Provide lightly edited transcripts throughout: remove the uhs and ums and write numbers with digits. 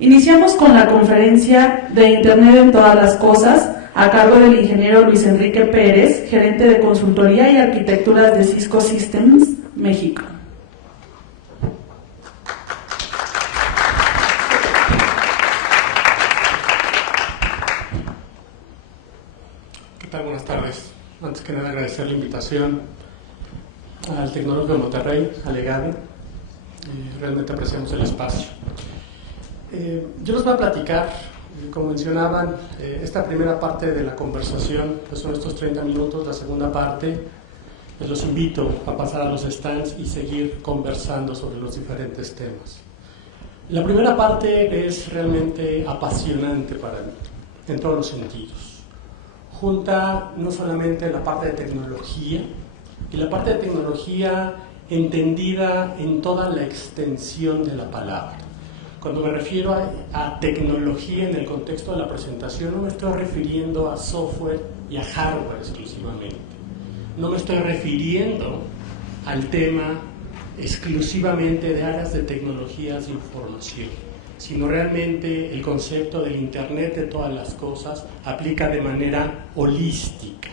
Iniciamos con la conferencia de Internet en todas las cosas, a cargo del ingeniero Luis Enrique Pérez, gerente de consultoría y arquitectura de Cisco Systems, México. ¿Qué tal? Buenas tardes. Antes que nada agradecer la invitación al Tecnológico de Monterrey, al EGADE. Realmente apreciamos el espacio. Yo les voy a platicar, como mencionaban, esta primera parte de la conversación, que son estos 30 minutos. La segunda parte, los invito a pasar a los stands y seguir conversando sobre los diferentes temas. La primera parte es realmente apasionante para mí, en todos los sentidos. Junta no solamente la parte de tecnología, y la parte de tecnología entendida en toda la extensión de la palabra. Cuando me refiero a tecnología en el contexto de la presentación, no me estoy refiriendo a software y a hardware exclusivamente. No me estoy refiriendo al tema exclusivamente de áreas de tecnologías de información, sino realmente el concepto del Internet de todas las cosas aplica de manera holística.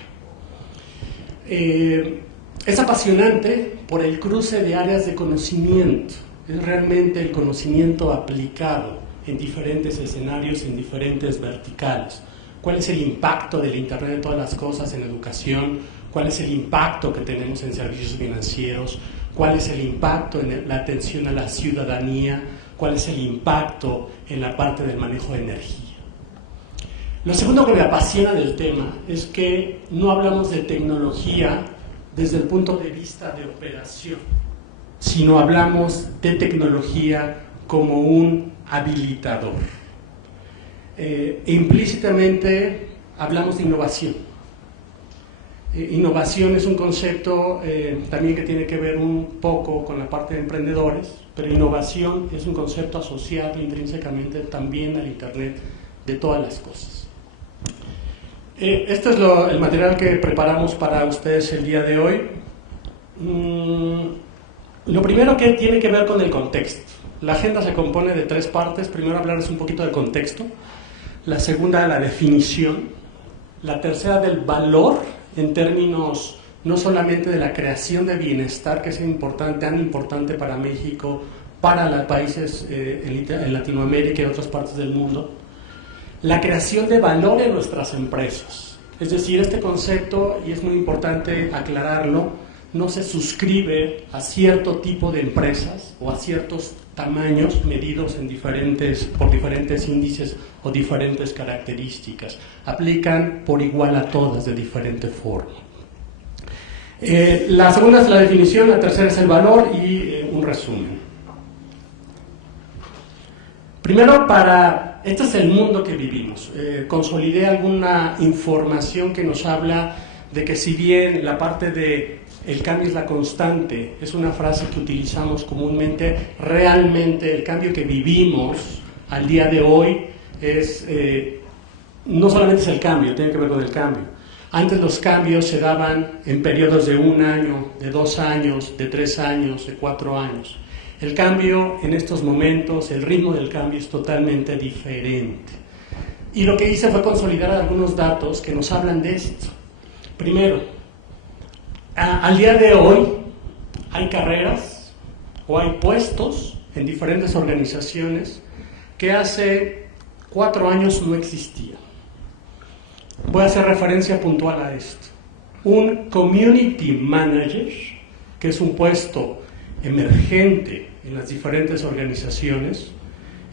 Es apasionante por el cruce de áreas de conocimiento. Es realmente el conocimiento aplicado en diferentes escenarios, en diferentes verticales. ¿Cuál es el impacto del Internet de todas las cosas en educación? ¿Cuál es el impacto que tenemos en servicios financieros? ¿Cuál es el impacto en la atención a la ciudadanía? ¿Cuál es el impacto en la parte del manejo de energía? Lo segundo que me apasiona del tema es que no hablamos de tecnología desde el punto de vista de operación, sino hablamos de tecnología como un habilitador. Implícitamente hablamos de innovación. Innovación es un concepto también que tiene que ver un poco con la parte de emprendedores, pero innovación es un concepto asociado intrínsecamente también al Internet de todas las cosas. Este es el material que preparamos para ustedes el día de hoy. Lo primero que tiene que ver con el contexto. La agenda se compone de 3 partes. Primero hablarles un poquito del contexto. La segunda, la definición. La tercera, del valor en términos no solamente de la creación de bienestar, que es tan importante para México, para los países en Latinoamérica y otras partes del mundo. La creación de valor en nuestras empresas. Es decir, este concepto, y es muy importante aclararlo, no se suscribe a cierto tipo de empresas o a ciertos tamaños medidos por diferentes índices o diferentes características. Aplican por igual a todas de diferente forma. La segunda es la definición, la tercera es el valor y un resumen. Primero, este es el mundo que vivimos. Consolidé alguna información que nos habla de que, si bien la parte de el cambio es la constante, es una frase que utilizamos comúnmente, realmente el cambio que vivimos al día de hoy no solamente es el cambio, tiene que ver con el cambio. Antes los cambios se daban en periodos de 1 año, de 2 años, de 3 años, de 4 años. El cambio en estos momentos, el ritmo del cambio es totalmente diferente. Y lo que hice fue consolidar algunos datos que nos hablan de esto. Primero, al día de hoy hay carreras o hay puestos en diferentes organizaciones que hace 4 años no existían. Voy a hacer referencia puntual a esto. Un Community Manager, que es un puesto emergente en las diferentes organizaciones,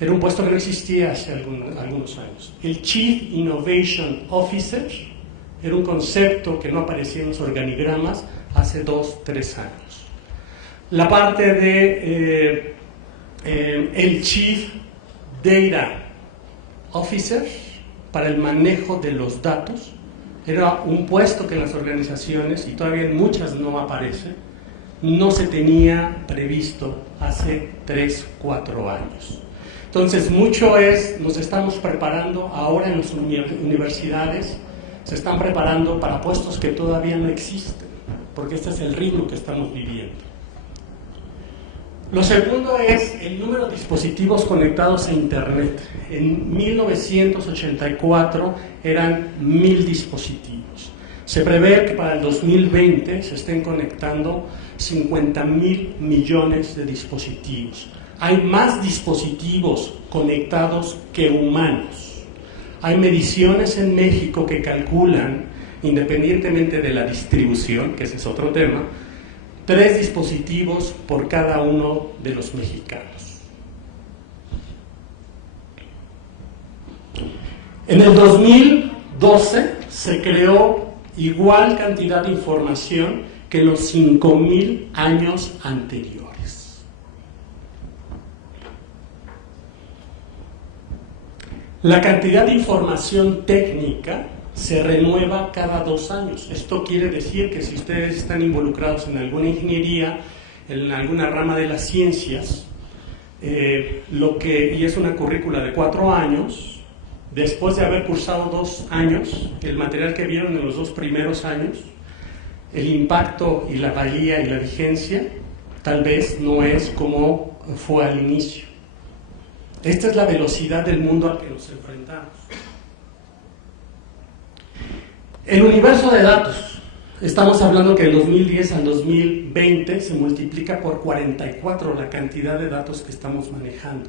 era un puesto que no existía hace algunos años. El Chief Innovation Officer era un concepto que no aparecía en los organigramas hace 2-3 años. La parte de el Chief Data Officer, para el manejo de los datos, era un puesto que en las organizaciones, y todavía en muchas no aparece, no se tenía previsto hace 3-4 años. Entonces, nos estamos preparando ahora en las universidades, se están preparando para puestos que todavía no existen, porque este es el ritmo que estamos viviendo. Lo segundo es el número de dispositivos conectados a Internet. En 1984 eran 1000 dispositivos. Se prevé que para el 2020 se estén conectando 50.000 millones de dispositivos. Hay más dispositivos conectados que humanos. Hay mediciones en México que calculan, independientemente de la distribución, que ese es otro tema, 3 dispositivos por cada uno de los mexicanos. En el 2012 se creó igual cantidad de información que en los 5000 años anteriores. La cantidad de información técnica se renueva cada 2 años. Esto quiere decir que si ustedes están involucrados en alguna ingeniería, en alguna rama de las ciencias, y es una currícula de 4 años, después de haber cursado 2 años, el material que vieron en los 2 primeros años, el impacto y la valía y la vigencia tal vez no es como fue al inicio. Esta es la velocidad del mundo al que nos enfrentamos. El universo de datos, estamos hablando que del 2010 al 2020 se multiplica por 44 la cantidad de datos que estamos manejando.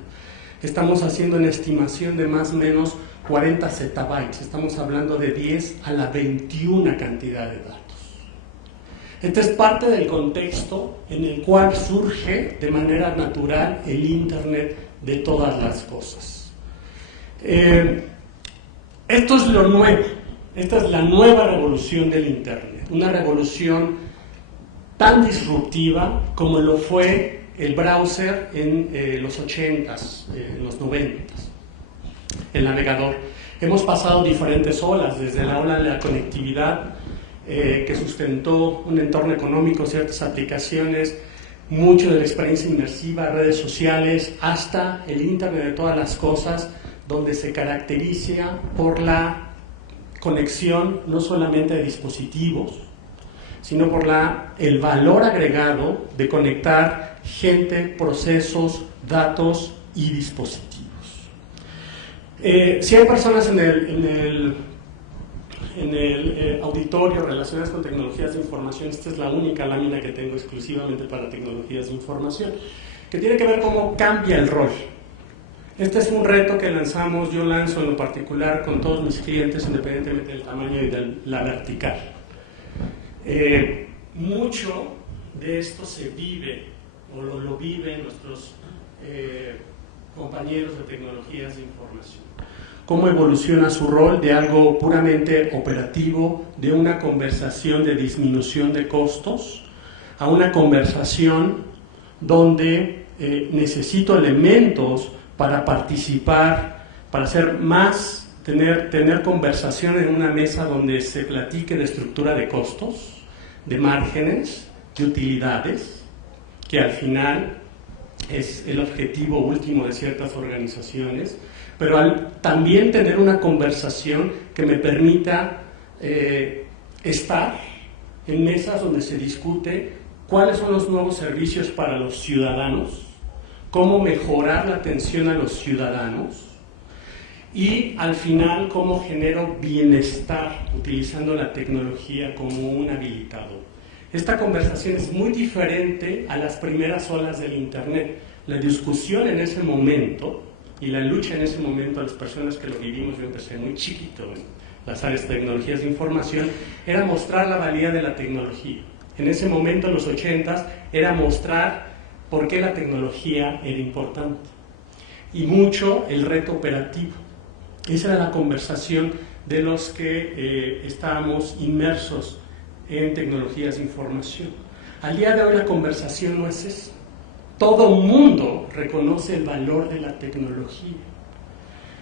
Estamos haciendo una estimación de más o menos 40 zettabytes, estamos hablando de 10 a la 21 cantidad de datos. Este es parte del contexto en el cual surge de manera natural el Internet de todas las cosas. Esto es lo nuevo. Esta es la nueva revolución del Internet, una revolución tan disruptiva como lo fue el browser en los 80s, en los 90s, el navegador. Hemos pasado diferentes olas, desde la ola de la conectividad que sustentó un entorno económico, ciertas aplicaciones, mucho de la experiencia inmersiva, redes sociales, hasta el Internet de todas las cosas, donde se caracteriza por la conexión no solamente de dispositivos, sino por el valor agregado de conectar gente, procesos, datos y dispositivos. Si hay personas en el auditorio relacionadas con tecnologías de información, esta es la única lámina que tengo exclusivamente para tecnologías de información, que tiene que ver cómo cambia el rol. Este es un reto que yo lanzo en lo particular con todos mis clientes, independientemente del tamaño y de la vertical. Mucho de esto se vive, o lo viven nuestros compañeros de tecnologías de información. Cómo evoluciona su rol de algo puramente operativo, de una conversación de disminución de costos, a una conversación donde necesito elementos para participar, para hacer más, tener conversación en una mesa donde se platique de estructura de costos, de márgenes, de utilidades, que al final es el objetivo último de ciertas organizaciones, pero también tener una conversación que me permita estar en mesas donde se discute cuáles son los nuevos servicios para los ciudadanos, cómo mejorar la atención a los ciudadanos y al final cómo genero bienestar utilizando la tecnología como un habilitador. Esta conversación es muy diferente a las primeras olas del Internet. La discusión en ese momento y la lucha en ese momento a las personas que lo vivimos, yo empecé muy chiquito en las áreas de tecnologías de información, era mostrar la valía de la tecnología. En ese momento, en los 80s, era mostrar por qué la tecnología era importante. Y mucho el reto operativo. Esa era la conversación de los que estábamos inmersos en tecnologías de información. Al día de hoy la conversación no es eso. Todo mundo reconoce el valor de la tecnología.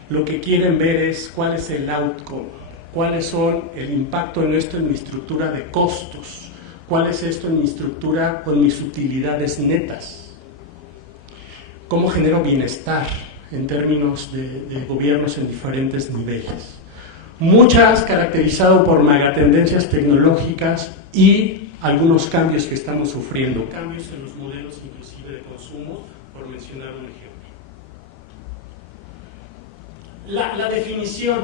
Lo que quieren ver es cuál es el outcome, cuáles son el impacto en esto en mi estructura de costos, cuál es esto en mi estructura con mis utilidades netas, cómo genero bienestar en términos de gobiernos en diferentes niveles. Muchas caracterizado por megatendencias tecnológicas y algunos cambios que estamos sufriendo, cambios en los modelos inclusive de consumo, por mencionar un ejemplo. La definición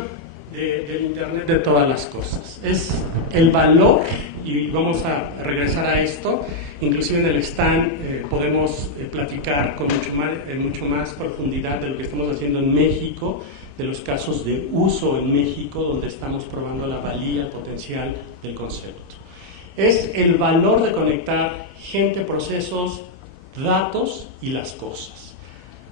del Internet de todas las cosas es el valor, y vamos a regresar a esto, inclusive en el stand podemos platicar con mucho más profundidad de lo que estamos haciendo en México, de los casos de uso en México, donde estamos probando la valía, el potencial del concepto. Es el valor de conectar gente, procesos, datos y las cosas.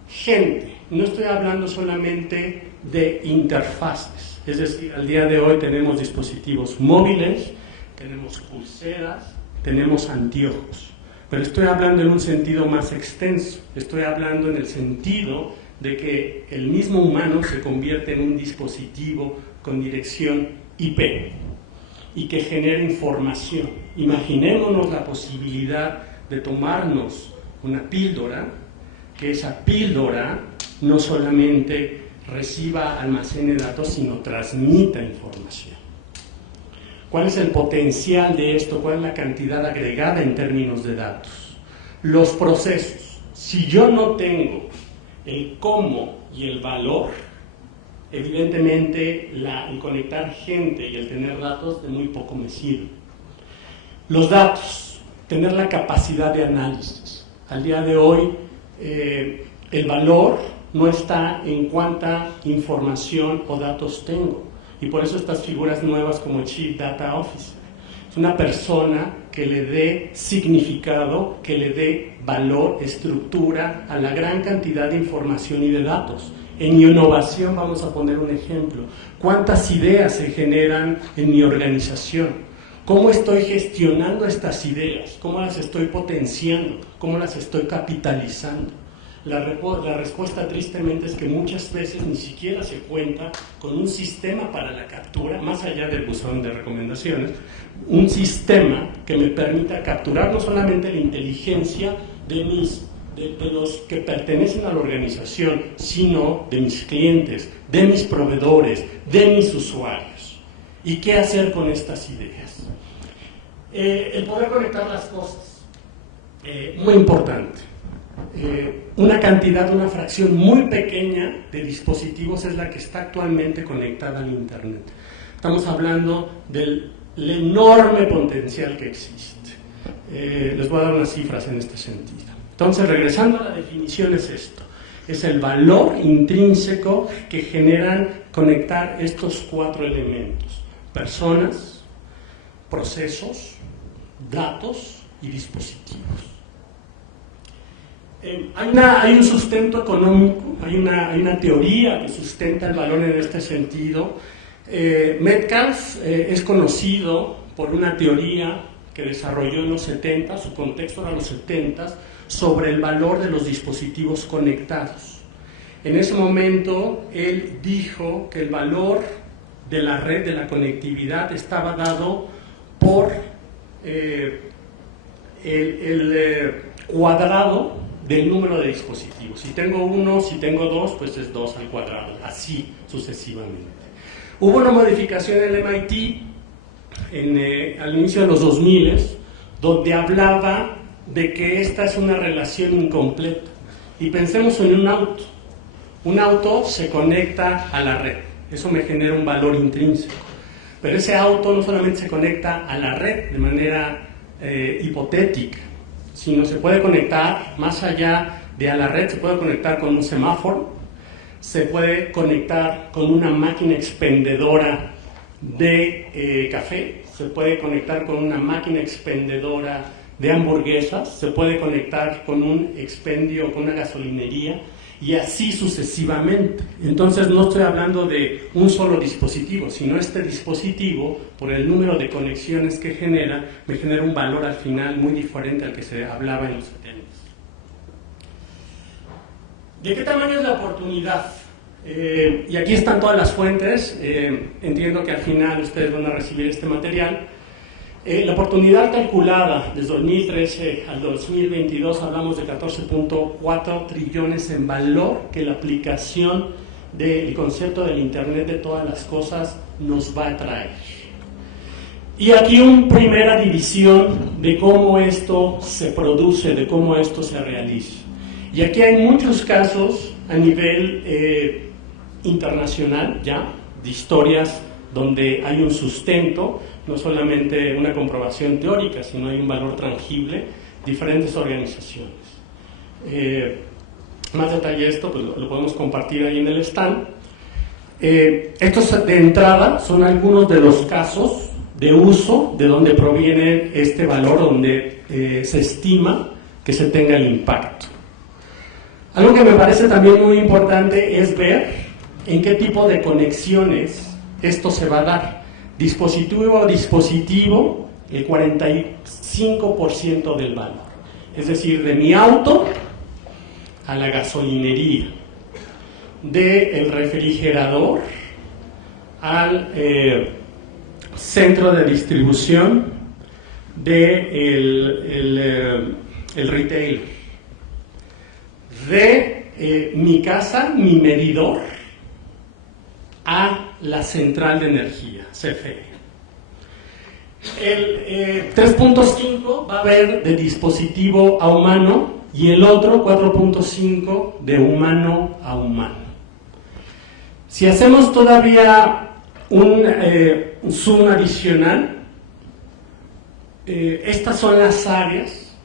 Gente, no estoy hablando solamente de interfaces, es decir, al día de hoy tenemos dispositivos móviles, tenemos pulseras, tenemos anteojos, pero estoy hablando en un sentido más extenso, estoy hablando en el sentido de que el mismo humano se convierte en un dispositivo con dirección IP y que genera información. Imaginémonos la posibilidad de tomarnos una píldora, que esa píldora no solamente reciba, almacene datos, sino transmita información. ¿Cuál es el potencial de esto? ¿Cuál es la cantidad agregada en términos de datos? Los procesos. Si yo no tengo el cómo y el valor, evidentemente el conectar gente y el tener datos de muy poco me sirve. Los datos, tener la capacidad de análisis. Al día de hoy, el valor no está en cuánta información o datos tengo. Y por eso estas figuras nuevas como Chief Data Officer. Es una persona que le dé significado, que le dé valor, estructura a la gran cantidad de información y de datos. En innovación vamos a poner un ejemplo. ¿Cuántas ideas se generan en mi organización? ¿Cómo estoy gestionando estas ideas? ¿Cómo las estoy potenciando? ¿Cómo las estoy capitalizando? La respuesta tristemente es que muchas veces ni siquiera se cuenta con un sistema para la captura, más allá del buzón de recomendaciones, un sistema que me permita capturar no solamente la inteligencia de los que pertenecen a la organización, sino de mis clientes, de mis proveedores, de mis usuarios. ¿Y qué hacer con estas ideas? El poder conectar las cosas, muy importante. Una cantidad, una fracción muy pequeña de dispositivos es la que está actualmente conectada al Internet. Estamos hablando del enorme potencial que existe. Les voy a dar unas cifras en este sentido. Entonces, regresando a la definición, es esto. Es el valor intrínseco que generan conectar estos cuatro elementos: personas, procesos, datos y dispositivos. Hay un sustento económico, hay una teoría que sustenta el valor en este sentido. Metcalfe es conocido por una teoría que desarrolló en los 70, su contexto era los 70, sobre el valor de los dispositivos conectados. En ese momento, él dijo que el valor de la red, de la conectividad, estaba dado por el cuadrado del número de dispositivos. Si tengo uno, si tengo dos, pues es 2 al cuadrado, así sucesivamente. Hubo una modificación en el MIT al inicio de los 2000, donde hablaba de que esta es una relación incompleta. Y pensemos en un auto. Un auto se conecta a la red, eso me genera un valor intrínseco. Pero ese auto no solamente se conecta a la red de manera hipotética, sino se puede conectar más allá de a la red, se puede conectar con un semáforo, se puede conectar con una máquina expendedora de café, se puede conectar con una máquina expendedora de hamburguesas, se puede conectar con un expendio, con una gasolinería, y así sucesivamente. Entonces no estoy hablando de un solo dispositivo, sino este dispositivo, por el número de conexiones que genera, me genera un valor al final muy diferente al que se hablaba en los 70. ¿De qué tamaño es la oportunidad? Y aquí están todas las fuentes. Entiendo que al final ustedes van a recibir este material. La oportunidad calculada desde 2013 al 2022, hablamos de 14.4 trillones en valor que la aplicación del concepto del Internet de todas las cosas nos va a traer. Y aquí una primera división de cómo esto se produce, de cómo esto se realiza. Y aquí hay muchos casos a nivel internacional ya, de historias donde hay un sustento, no solamente una comprobación teórica, sino hay un valor tangible, diferentes organizaciones. Más detalle de esto, pues lo podemos compartir ahí en el stand. Estos de entrada son algunos de los casos de uso de donde proviene este valor, donde se estima que se tenga el impacto. Algo que me parece también muy importante es ver en qué tipo de conexiones esto se va a dar. Dispositivo a dispositivo, el 45% del valor. Es decir, de mi auto a la gasolinería, del refrigerador al centro de distribución del retail, de mi casa, mi medidor, a la central de energía, CFE. El 3.5 va a haber de dispositivo a humano y el otro 4.5 de humano a humano. Si hacemos todavía un zoom adicional, estas son las áreas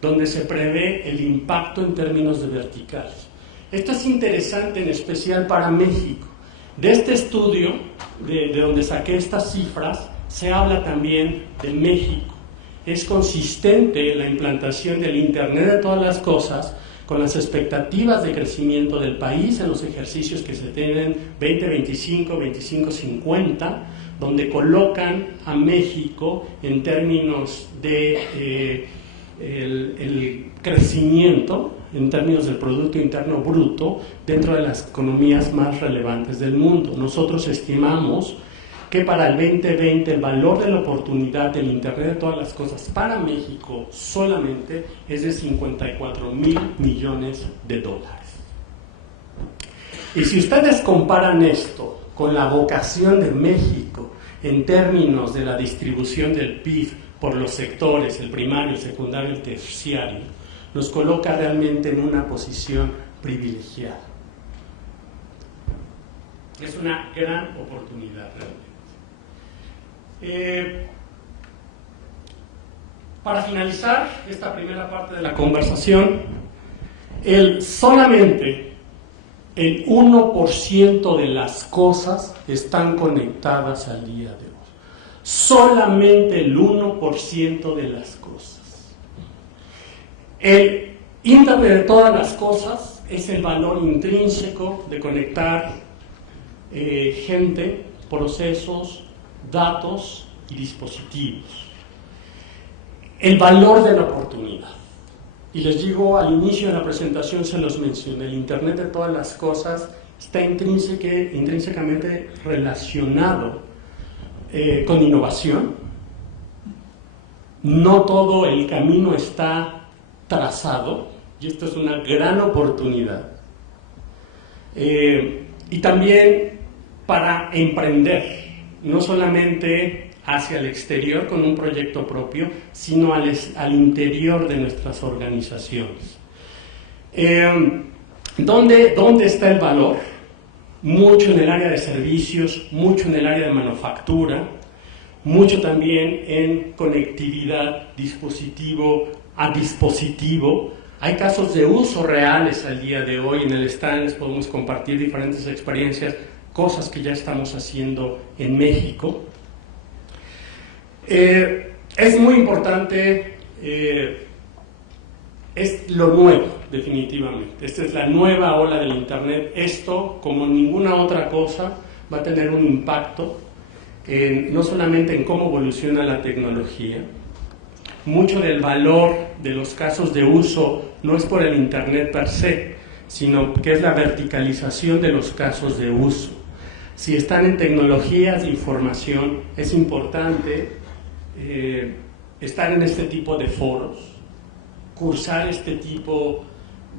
donde se prevé el impacto en términos de verticales. Esto es interesante en especial para México. De este estudio, de donde saqué estas cifras, se habla también de México. Es consistente la implantación del Internet de todas las cosas con las expectativas de crecimiento del país en los ejercicios que se tienen 2025, 25-50, donde colocan a México en términos de el crecimiento, en términos del Producto Interno Bruto, dentro de las economías más relevantes del mundo. Nosotros estimamos que para el 2020 el valor de la oportunidad del Internet de todas las cosas para México solamente es de 54,000 millones de dólares. Y si ustedes comparan esto con la vocación de México en términos de la distribución del PIB por los sectores, el primario, el secundario, el terciario, nos coloca realmente en una posición privilegiada. Es una gran oportunidad realmente. Para finalizar esta primera parte de la conversación, solamente el 1% de las cosas están conectadas al día de hoy. Solamente el 1% de las cosas. El Internet de todas las cosas es el valor intrínseco de conectar gente, procesos, datos y dispositivos. El valor de la oportunidad. Y les digo, al inicio de la presentación se los mencioné, el Internet de todas las cosas está intrínsecamente relacionado con innovación. No todo el camino está trazado, y esto es una gran oportunidad. Y también para emprender, no solamente hacia el exterior con un proyecto propio, sino al interior de nuestras organizaciones. ¿Dónde está el valor? Mucho en el área de servicios, mucho en el área de manufactura, mucho también en conectividad dispositivo a dispositivo. Hay casos de uso reales al día de hoy. En el stand les podemos compartir diferentes experiencias, cosas que ya estamos haciendo en México. Es muy importante, es lo nuevo, definitivamente. Esta es la nueva ola del Internet. Esto, como ninguna otra cosa, va a tener un impacto no solamente en cómo evoluciona la tecnología. Mucho del valor de los casos de uso no es por el Internet per se, sino que es la verticalización de los casos de uso. Si están en tecnologías de información, es importante estar en este tipo de foros, cursar este tipo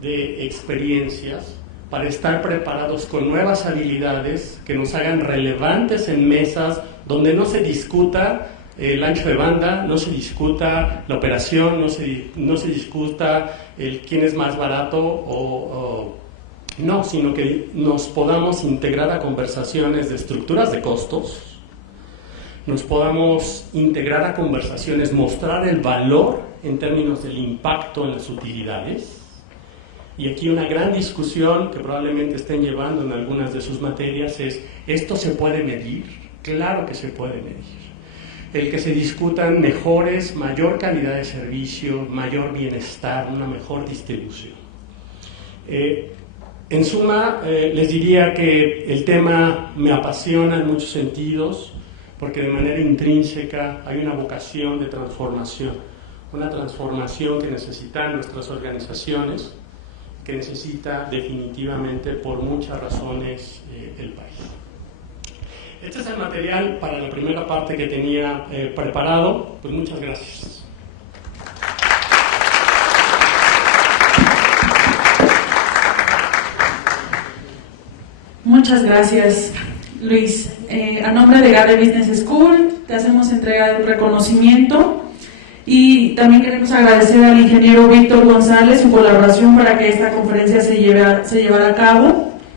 de experiencias para estar preparados con nuevas habilidades que nos hagan relevantes en mesas donde no se discuta el ancho de banda, no se discuta la operación, no se discuta quién es más barato no, sino que nos podamos integrar a conversaciones de estructuras de costos, nos podamos integrar a conversaciones, mostrar el valor en términos del impacto en las utilidades. Y aquí una gran discusión que probablemente estén llevando en algunas de sus materias es: ¿esto se puede medir? Claro que se puede medir. El que se discutan mejores, mayor calidad de servicio, mayor bienestar, una mejor distribución. En suma, les diría que el tema me apasiona en muchos sentidos, porque de manera intrínseca hay una vocación de transformación, una transformación que necesitan nuestras organizaciones, que necesita definitivamente por muchas razones el país. Este es el material para la primera parte que tenía preparado. Pues muchas gracias. Muchas gracias, Luis. A nombre de Gade Business School, te hacemos entrega del reconocimiento y también queremos agradecer al ingeniero Víctor González su colaboración para que esta conferencia se llevara a cabo.